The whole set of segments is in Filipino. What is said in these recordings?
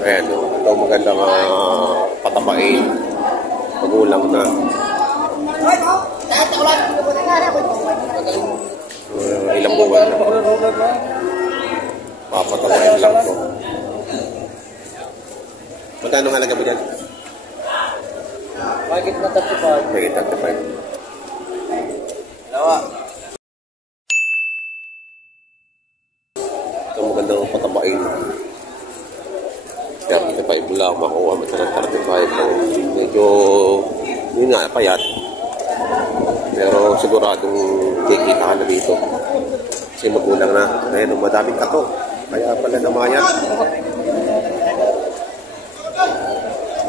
Ayan, ito magandang patabain. Magulang na. Ilang buwan na. Papatabain lang to. Magkano halaga mo dyan? Bakit na 35? Bakit 35? Dalawa. Ito magandang patabain. 35 lang makuha mo ito ng 35. Medyo yun nga, payat. Pero siguradong kikita ka na dito. Kasi magulang na. Ngayon, madaming kato. Kaya pala namayat.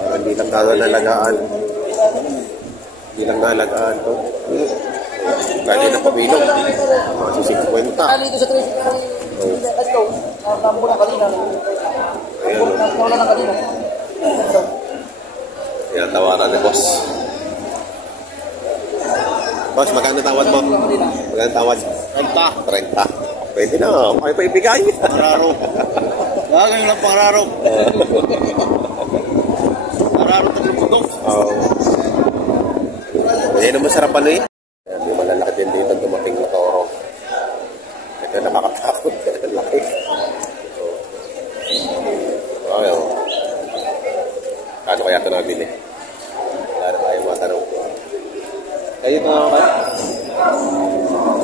Para hindi lang nalagaan. Hindi lang nalagaan to. Kaya na pabilog. Mga 50. Kali ito sa 30. Let's go. Nambo na kanina. Wala na kanina. Yan, tawaran ni boss. Boss, magkano tawad mo? Magkano tawad? 30. Pwede na, kaya pa ibigay. Pararo. Lagay lang pararo. Pararo tatlong pudok. Oo. Yan ang masarap ano eh. Hindi malalaki din dito dumating na toro. Ito nakakatakot. Laki. Ayaw. Kano kaya ito nabili? Wala na tayo matanong. Kayo na naman?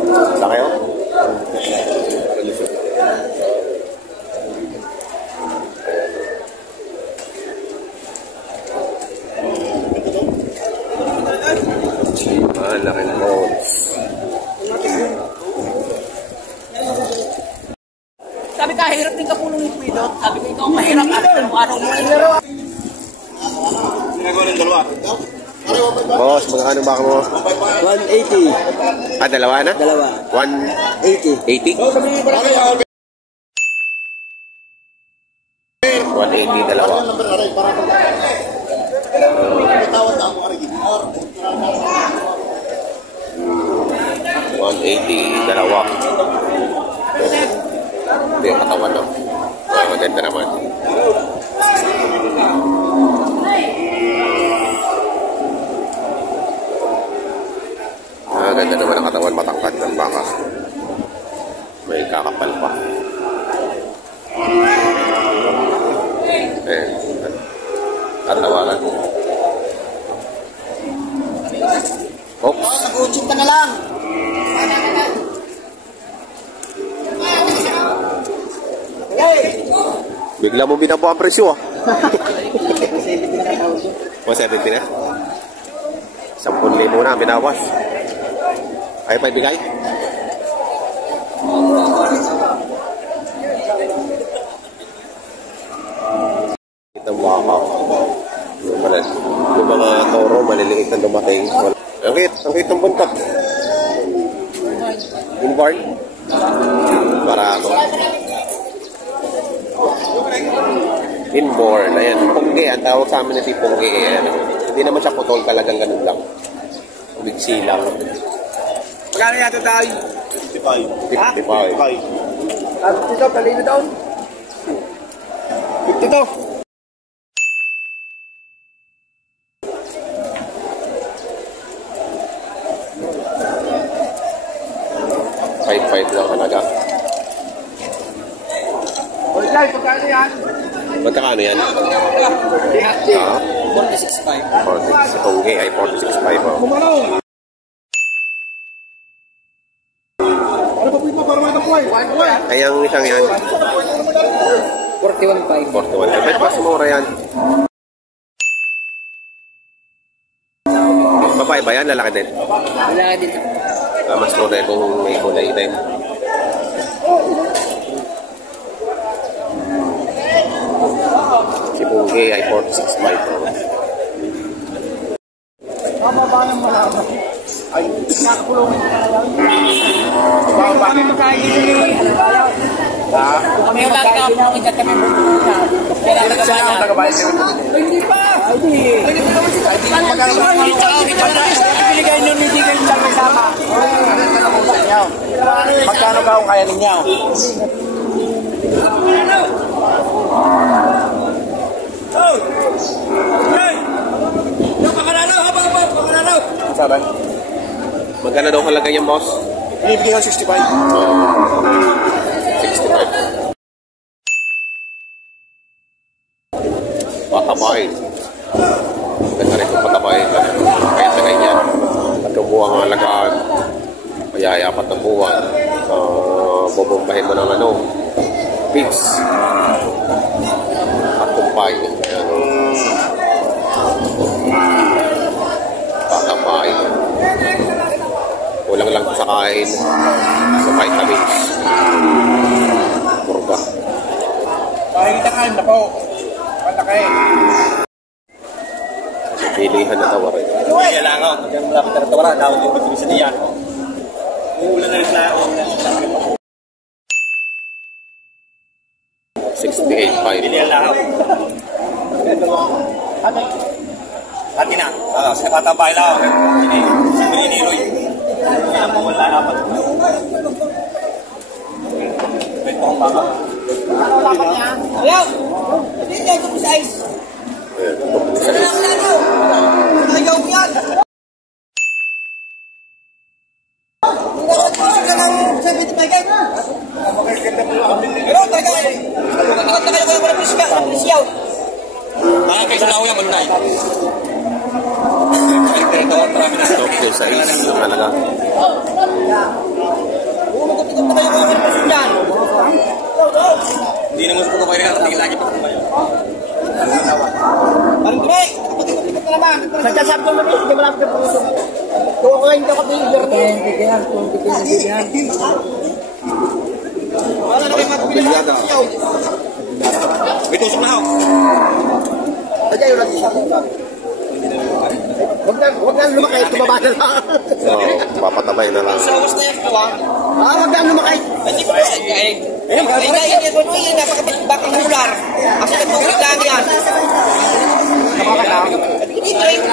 Wala kayo? Laki na mo. Sabi ka, hirap din ka pulong ni Pilot. Sabi ko, ikaw ang mahirap. Araw mo yung laro. Ginagawa ng dalawa. Boss, magkano ba mo? 180. Ah, dalawa na? Dalawa. 180? 80. 180, dalawa. 180, dalawa. Ito yung katawan, no? Maganda naman. Ganda naman ang katawan, matangkad ng baka. May kakapal pa. Tatawagan. Oops. Nag-uusip ka na lang. Bigla mo binabawa ang presyo, ah. 170 na? 10,000 na binawas. Ayaw pa ibigay? Itang baka. Yung mga toro, maliliit na dumating. Ang kit ng buntot. Yung barn. Para ako. Inborn. Ayan, pungge. Ang tawag sa amin na si pungge. Hindi naman siya putol, talagang ganun lang. Bigsi lang. Magkano yata tayo? 55. 55. Ito, kalino daw? 52. 5 lang talaga. Oy, guys, magkano yan? Magkakano yan? 46.5. 46. Si Pongge ay 46.5. Oh. Ay, ang isang yan? 41.5. 41. Ay, ba't mas mura yan? Babae ba yan? Lalaki din? Wala din. Mas mura kung may kulay din. Si Pongge ay 46.5. Tama ba ng malaman? Ay, nakakulungin ka na lang. Kung kami magkain, Kami magkakapunong dyan kami pupunta. Hindi pa! Hindi pa! Binigay nyo, hindi kayo lang kasama. Magkano ba kung kaya ninyo? Magkano daw kalagay yung boss? Binibigyan ng 65. 65. Patabain. Ganda rin kung patabain. Kaya sa ganyan. Tatlong buwang alagaan. Kaya ay 4 na buwan. Bubumbahin mo ng ano. Pigs. At kumpay. Ayan. Patabain. Kulang lang sa kain. Sa vitamins. Purga. Pakikita kain na po. Patakay. Pilihan na tawarin. Kaya lang ako. Kaya malapit na tawaran. Dawag yung pagkibisa niya. Uulan na rin na ako. 68.5. Pilihan lang ako. Hati na. Sa patabay lang ako. Siyempre iniloy. Kaya lang mawala naman. Pwede akong baka. Ayaw! Hindi niya ito sa ice. Ayaw mo yan! Nakatulog ka ng 75 guys. Pero talaga eh. Nakatulog na kayo ng presyaw. Kaysa na ako yan, malunay. Okay, sa is yung halaga. Umugot-ugot na kayo ng presyaw. Hindi naman ko kayo nakarating lagi pa kayo. Parang Greg, kapag-ikot na naman. Sa kasap ko naman, hindi malapit na puso. Kung ako hindi ako bigyan. Wala na kayo mapapili ng presyaw. May tusok na ako. Tagay ulit siya. Huwag na lumakay, tumaba na lang. So, papatabay na lang. Sa uwas na yan ko huwag na lumakay. Hindi ko hindi ko yung napakabakang hular. Kasi nagpugod lang yan. Hindi ko rin.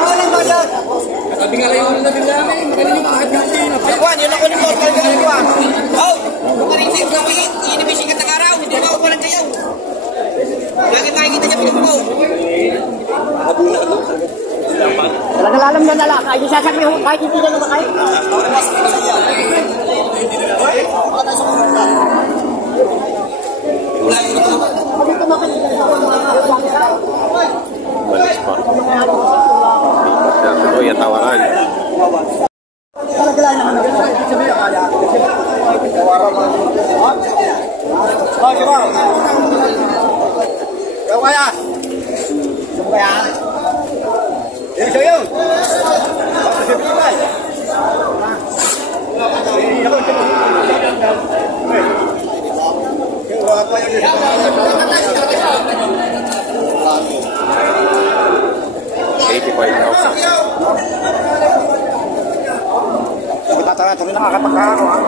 Walang bayad. Bingalayon na namin. Magaling yung kahit natin. Nakuhan, yun ako ni Boss. Talagang nakuhan. Oh, marisip na ko yun. Inibising ka ng araw. Hindi na ako walang kayo. Lagi makikita niya pinag-mo. Talagang lalam na nala. Kahit yung sasak niyo, kahit hindi na naman kayo. Malis pa. Tuloy ang tawaran. Tuloy nakakapagkano ha.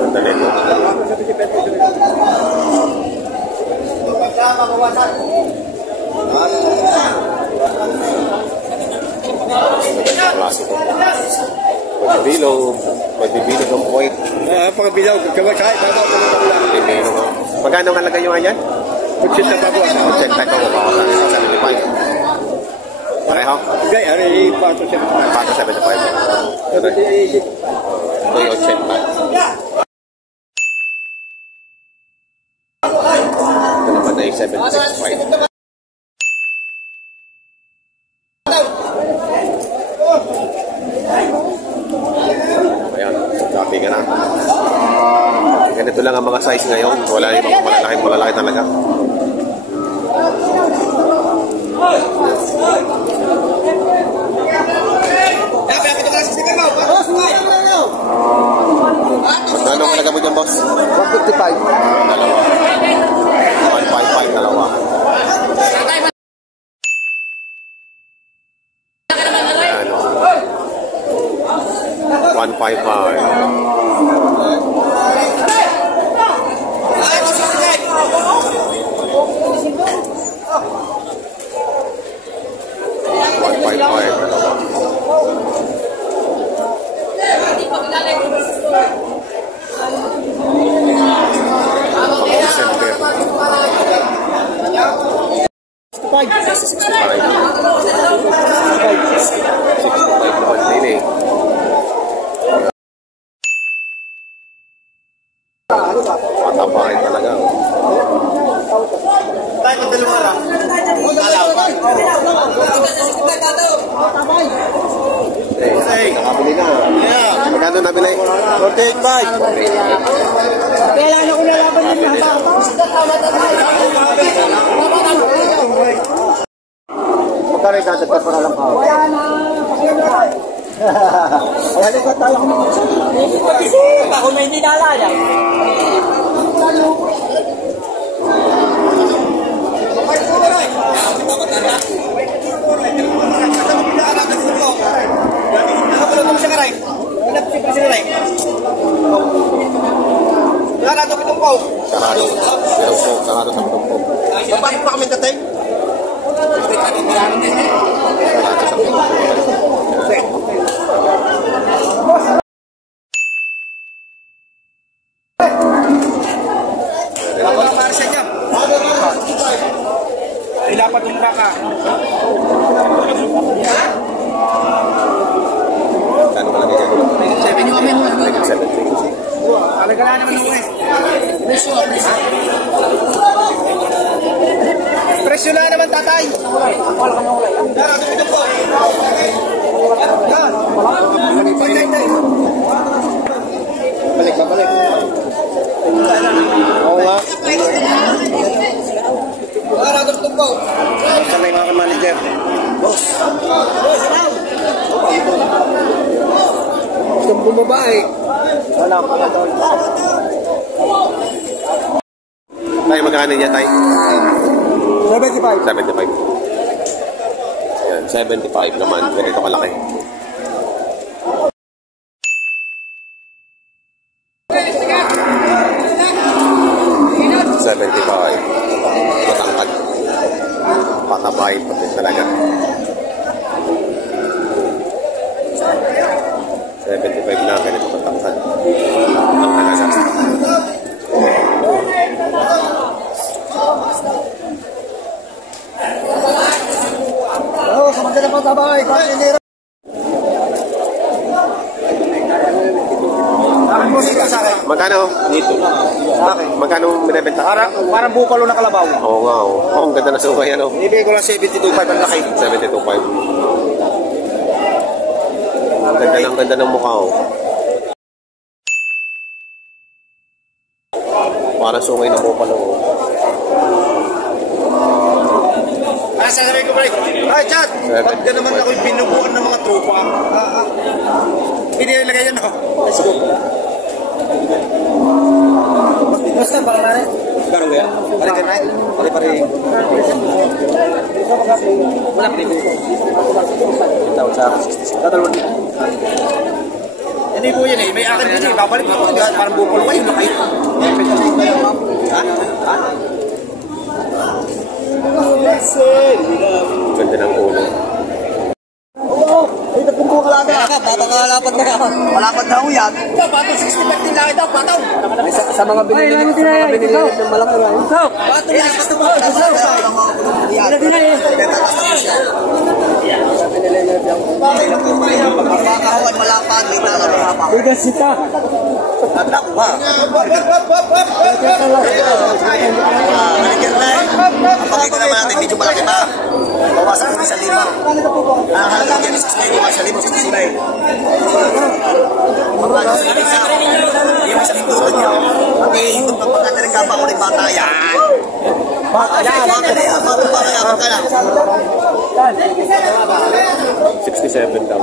Ganda nito. Klasiko. Magbibilog ang point. Pagkabilaw, kawag kahit bago ako Magbibilog. Magkano ang halaga yung yan? 80 bago ako. 80 ko bawasan sa 75. Pareho? Gay, ari pato siya. Pato 75. Ito yung 80. Ito naman ay 765. Ayan, copy ka na. Ganito lang ang mga size ngayon. Wala ibang malalaki talaga. Ano ang halaga mo dyan, boss? 155. Dalawa. 155, dalawa. Ayan, o. 155, dalawa. December. Kailangan ako nalaban din yung haba. Magkano yung dadagdag para lang ka? Wala na. Wala ka tayo ako mag-isip. Ako na hindi naalala. Sarado pitong po. Sarado. Meron po. Sarado sa pitong po. Babalik pa kami tatay. Sarado sa pitong po. Ilapat yung baka. Saan mo lagi dyan? 7 yung amin. 7-3. Talaga na naman yung presyo na naman tatay. Sarado pitong po. Balik ka, balik. Oo nga. Sarado pitong po. Saan na yung mga manager? Boss. Gusto mo bumaba eh. Wala pa na doon. Tayo magkano niya tayo? 75. 75. Ayan, 75 naman. Ganito kalaki. Matangkad. Patabay pati talaga. 75 na ganito matangkad. Ang halaga. Oo, kamagda na patabay. Kakinira. Akin mo sika sa akin. Magkano? Dito. Sa akin. Magkano binibenta? Parang bukalo na kalabaw. Oo nga, oo. Oo, ang ganda na sukay, ano? Ibigay ko lang 72.5 ang laki. 72.5. Ang ganda ng mukha, oh. Parang sungay na mukha, oh. Sasabihin ko ba ay, chat! Ba't ka naman ako'y binubuan ng mga tropa? Pinilagay yan, oh. Let's go. Basta, baka na rin. Gano'n kaya? Balik ka na rin. Pare-pare. Wala ka dito. Itaw sa 66. Tatalon dito. Hindi po yan eh. May akin din eh. Babalik ako. Parang bukol kayo na kayo. Ha? Ha? Ganda ng ulo. Oo. Ay, nagpungko ka lang. Kaya ka, papakalapat na ka. Malapad na ako yan. Ito, patong 60 din lang ito. Patong. Sa mga binili ng malaki rin. Patong na. Gusto mo. Pagkakawan malapad, may nalalapan. Bigas sita. At ako ha. Pakita naman natin medyo malaki pa. Bawasan ko 1,000. Ang halaga dyan is 1,000, 69. Yung sa hindutan niya, ang hihindot ng pagkatalikapa ko rin bata yan. Bata yan. Bata yan. 67 daw.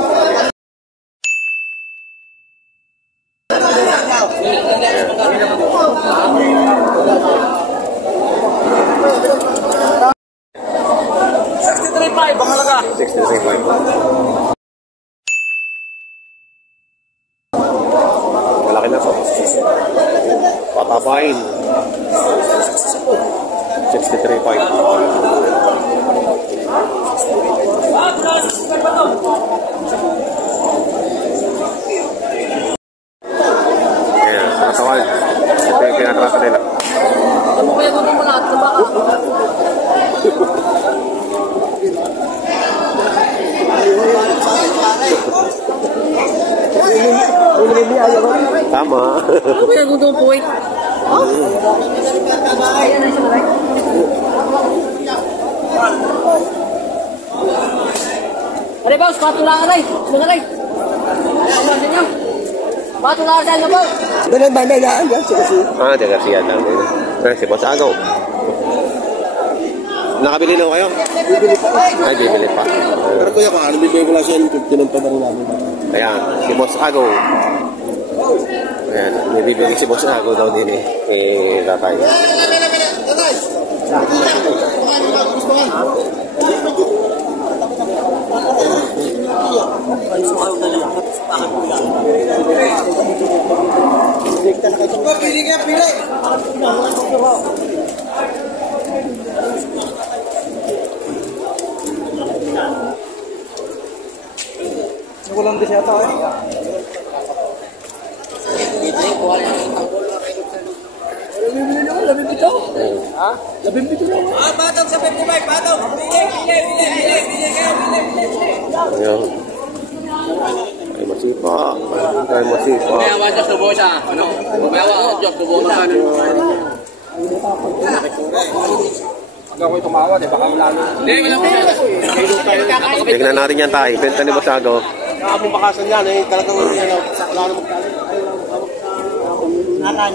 Bangalaga. 63.5. Malaki na po. Patapain. 63.5. Ayan, katawan. Ito yung pinatrasa nila. Ano kaya doon mo lahat? Baka. Tama. Ano kaya doon po eh? Oh? Ayan na siya malay. Aray boss, patula ka rin. Sino ka rin? Pagbasin niyo. Bato na sa inyo po. Banay-banayaan yan. Ah, taga siya lang din. Si Boss Agaw. Nakabili na kayo? Bibili pa. Ay, bibili pa. Pero kuya ko, ano bibigay ko lang siya yung 50 ng pabari namin. Ayan, si Boss Agaw. Ayan, nabibili si Boss Agaw daw din eh. Eh, tatay. Pili ka, pili! Walang di siya ito eh. Batong sa 55, batong! Pili kayo, pili! Ayan. Ay, masipa. Ay, masipa. Mayawa Diyos tubo siya. Ano? Mayawa Diyos tubo mo sa ano. Pag ako'y tumawa, di baka wala na. Hindi, wala mo siya. Tignan natin yan tayo. Benta ni Boss Agaw. Nakapong bakasan yan eh, talagang wala na magkali. Naka.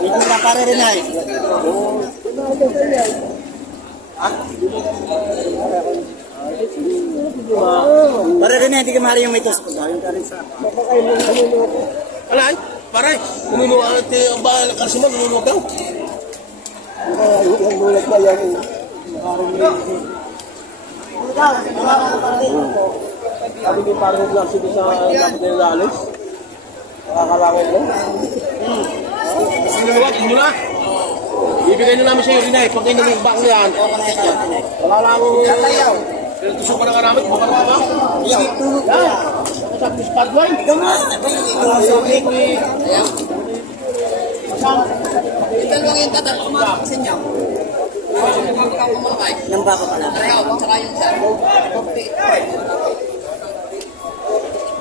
Dito na pare rin ay. Pare rin ay, hindi ka mahari yung may tos. Yung ka rin sa... Alay, pare, umunuan ang bahala kasi mo, umunuan daw. Yung mulat na yan. Sabi ni parang lang sila sa dapat na ilalis. Nakakalangin mo. Sinunuwag, mo na. Ibigay na namin sa iyo, Rinay. Pag kayo nag-back na yan. Wala lang akong... Pero tusok ka na karamit, baka na ba? Yan. Sa spot line. Ito nga. Ito lang yung tatak sa inyo. Nang baba pala. Tsaka yung sa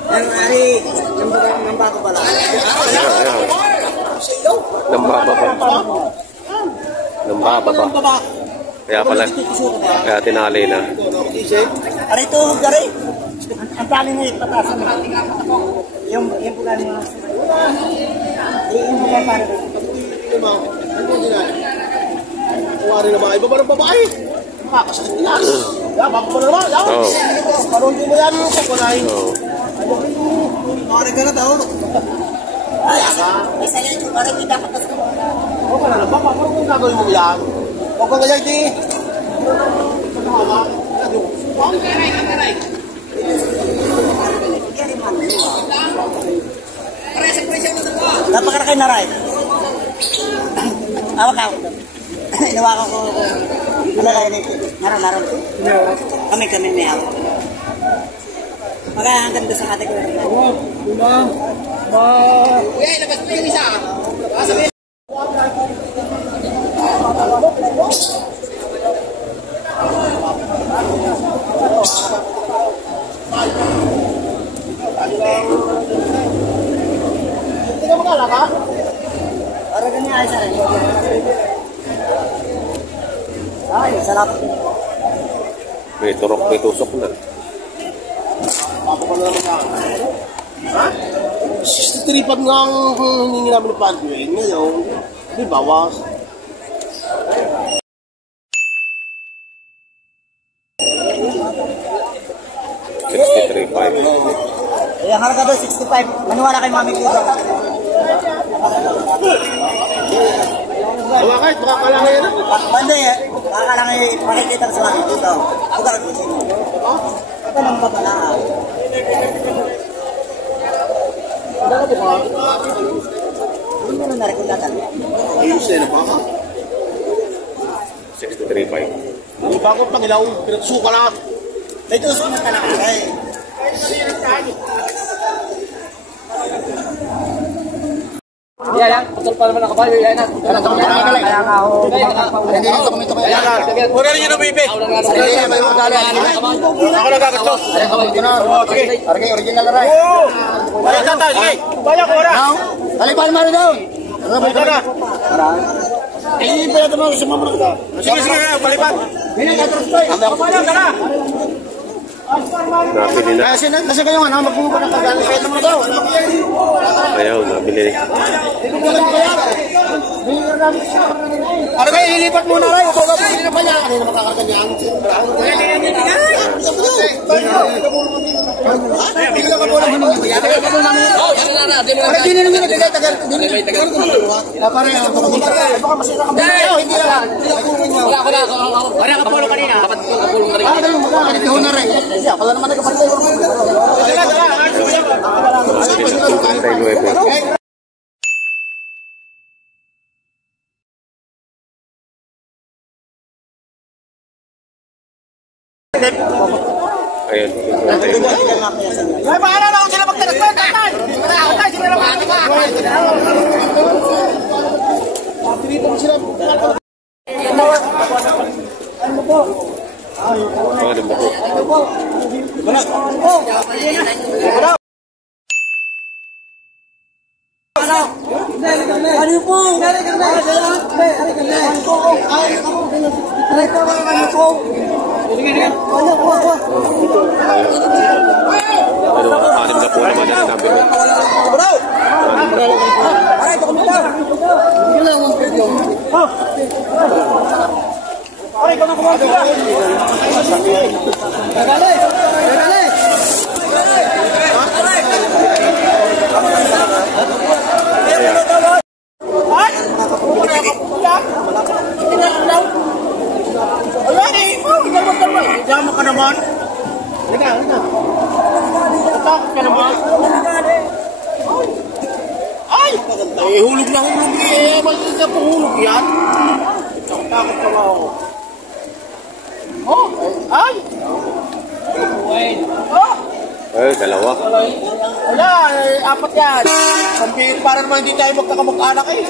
Ang ari, nang baba pala. Ayan. Nambaba pa. Nambaba pa. Kaya pala. Kaya tinali na. Ari ito, gari. Ang tali na ipatasan. Yung bulan mo. Yung bulan para rin. Kuwari na ba? Iba ba ng babae? Makakasakit nila. Yan, baka mo na naman. Yan. Oo. Parang hindi mo yan yung kukunahin. Oo. Kuwari ka na tao. Ay, isa yan yung parang hindi dapat kasi. Huwag ka na lang. Baka parang kung gagawin mo yan. Huwag ka ganyan, di. Napakara kayo na ride. Awak ako. Inawakan ko. Ano kayo nito? Naroon. Kami may awak. Magkaya ang ganda sa ate ko. Kuya, ilabas mo yung isa. Hindi ka magala ka? Para ganyan ay sa rin. Ay, sarap. May turok, may tusok na. Baka pa na naman ka. Ha? 63 pag nga ang hiningi namin ng pag-win. Ngayon, di bawas. Eh, ang harga doon, 65. Maniwala kay Mami Kudo. Awa kahit makakalangay na. Bande, kakalangan makikita sa Mami Kudo. Buka rin sa inyo. Ito nang babalaan. Hindi mo na narekulatan. Ayun siya na baka. 63.5. Ang bakot pang ilaw, pinagsuka na. May tusok na talaga. Ay. Yan. Pagkal pa naman ang kabayo. Yan. Kaya nga ako. Hindi rin dokumento ko. Yan. Mura rin yun ang bibi. Ako nagagastos. Sige. Argay, original na rin. Balik ka tayo, sige. Baya ko na. Talipan mo rin doon. Balik ka na. Eh, pwede mo sa mga mga. Sige, balipan. Binang katros ko. Balikan ka na. Nabili na. Kasi kayo nga, magbubuka ng kagano. Kahit naman daw. Ayaw, nabili. Ano kayo, ilipat muna rin. Upo ka, hindi na pa niya. Kanina makakarga niya. Bigla ka po naman. Hindi na nyo nagkagay. Pare, baka masira ka muna. Hindi na. Wala ka polo kanina. Makakalitihon na rin. Pala naman nagkapatay. Ayan. Ay, paano na ako sila magtalaspan? Tatay! Tatay, sila na magtalaspan! Dito mo sila. Ano po? Ano ba po? Wala. Wala. Ano po? Ano, anim na po naman na nabili. Jama ka naman. Takot ka naman. Ay! Eh, hulog na hulog eh. Bakit na po hulog yan? Takot ka ba ako? Oh! Ay! Oh! Eh, dalawa. Wala, apat yan. Para naman hindi tayo magkakamag-anak eh.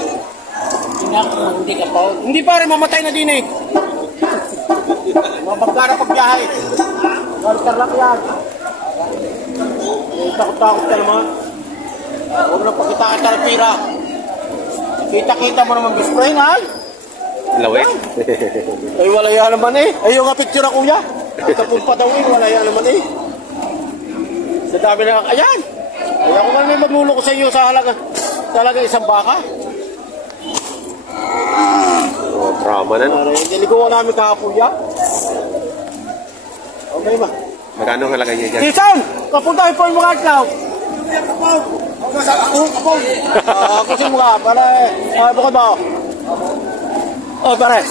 Hindi ka pa. Hindi pare, mamatay na din eh. Mapagkara pagbiyahe. Walter lang yan. Takot-takot ka naman. Huwag na pakitaan ka ng pira. Kita-kita mo naman best friend, ay. Lawit. Ay, wala yan naman eh. Ay, yung picture na kuya. Tapos pa daw eh, wala yan naman eh. Sa dami na, ayan. Ay, ako nga may magluloko sa iyo sa halaga isang baka. Oh, drama na. Nilikuha namin kahapon yan. Okay ba? Magkano halaga niya dyan? Tisan! Kapuntahin po yung mga atlaw! Ako sa ako, kapon! Ako si mga, para bukod ba? Oh, pare!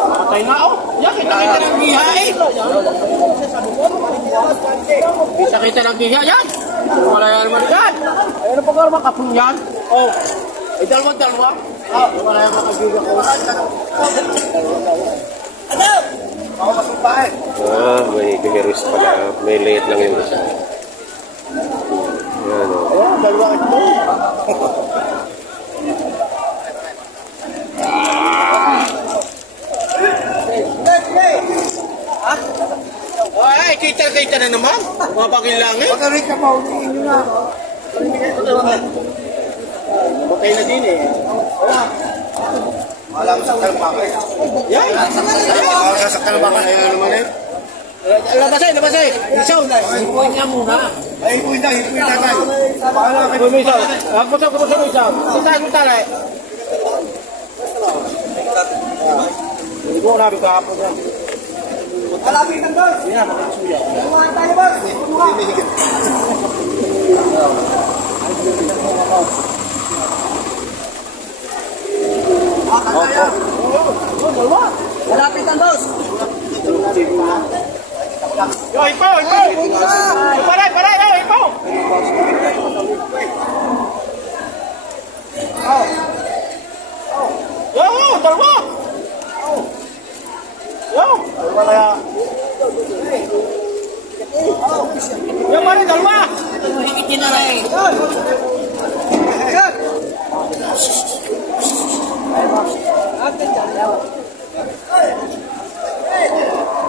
Patay na ako! Yan, kita-kita ng giha eh! Kita-kita ng giha yan! Wala yan naman yan! Ano pa ka naman kapun yan? Oh! Ay, dalawa-dalawa! Wala yan makagiga ko! Ano? Ako masumpa eh! May bineris pala. May late lang yung isa. Yan o. Ayan, dalawa ito! Ay, kita-kita na naman. Mabakil langit. Pagkarit ka pa, uliin nyo na. Bakay na din eh. Wala mo sa kalbaka. Yan. Wala mo sa kalbaka. Ayun naman eh. Labasay, labasay. Isaw na. Hipuin nga muna. Ay, hipuin na, hipuin na tayo. Hipuin mo isaw. Hagpusaw mo isaw. Isaw mo talay. Hindi ko nabi kahapon yan. Alapin ng boss! Yan, makasuya. Kumahan tayo, boss! Kumahan! Dalawa! Alapin ng boss! Yo, ipo! Ipo! Paray! Paray! Yo, ipo! Yo! Dalawa! Yo! Wala ya. Yo, mari dalawa. Higitin na rin.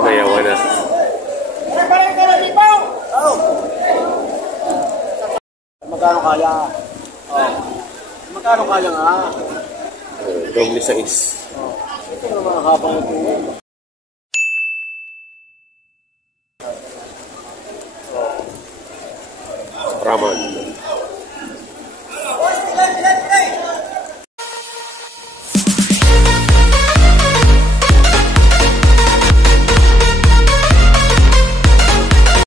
Nayawa na. Pare ka na lipaw. Magkano kaya? Magkano kaya nga? Doble size. Ito na mga habang ito. Raman.